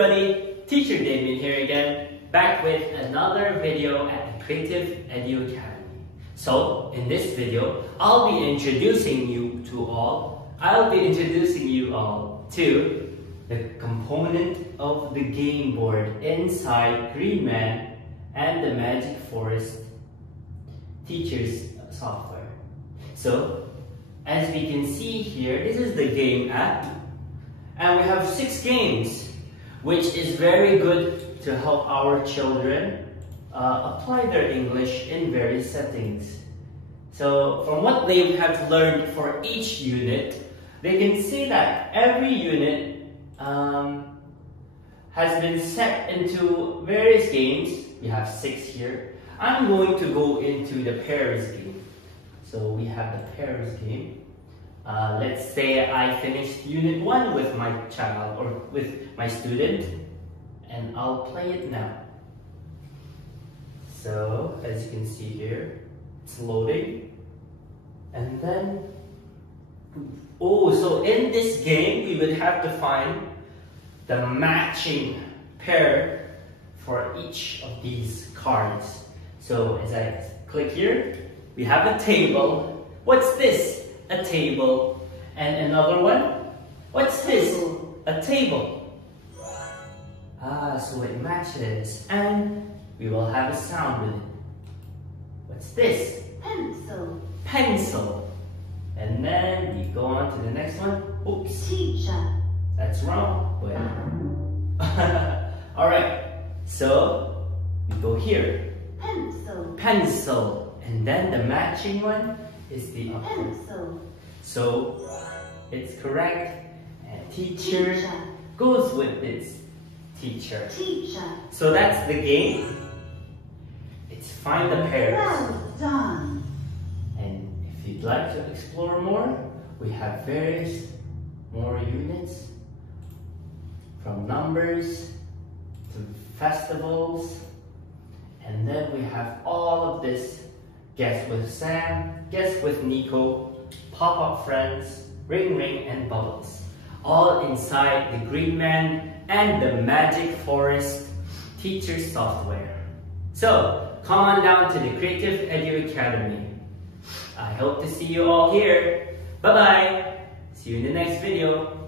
everybody, Teacher Damien here again, back with another video at the Creative Edu Academy. So, in this video, I'll be introducing you all to the component of the game board inside Green Man and the Magic Forest Teachers software. So, as we can see here, this is the game app, and we have 6 games, which is very good to help our children apply their English in various settings. So from what they have learned for each unit, they can see that every unit has been set into various games. We have 6 here. I'm going to go into the pairs game. So we have the pairs game. Let's say I finished Unit 1 with my child or with my student, and I'll play it now. So, as you can see here, it's loading. And then, so in this game, we would have to find the matching pair for each of these cards. So, as I click here, we have a table. What's this? A table. And another one? What's this? A table. So it matches. And we will have a sound with it. What's this? Pencil. Pencil. And then we go on to the next one. Oops. Teacher. That's wrong. Alright. So we go here. Pencil. Pencil. And then the matching one is the upper. Pencil. So it's correct, and teacher goes with its teacher. Teacher. So that's the game. It's find the pairs. Well done. And if you'd like to explore more, we have various more units, from numbers to festivals, and then we have all of this. Guess with Sam, Guess with Nico, Pop-Up Friends, Ring Ring, and Bubbles. All inside the Green Man and the Magic Forest Teacher software. So, come on down to the Creative Edu Academy. I hope to see you all here. Bye-bye. See you in the next video.